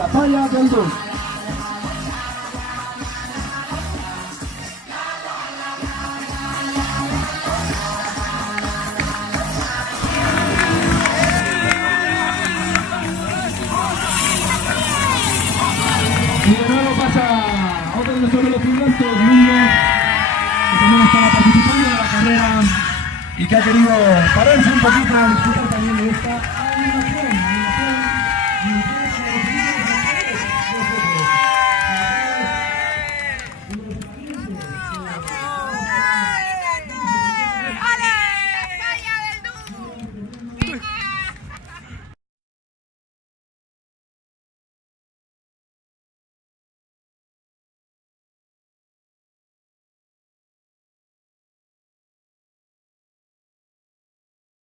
la talla del 2. Y de nuevo pasa otro de nuestros pilotos, niños, que también estaba participando en la carrera y que ha querido pararse un poquito a disfrutar también de esta animación.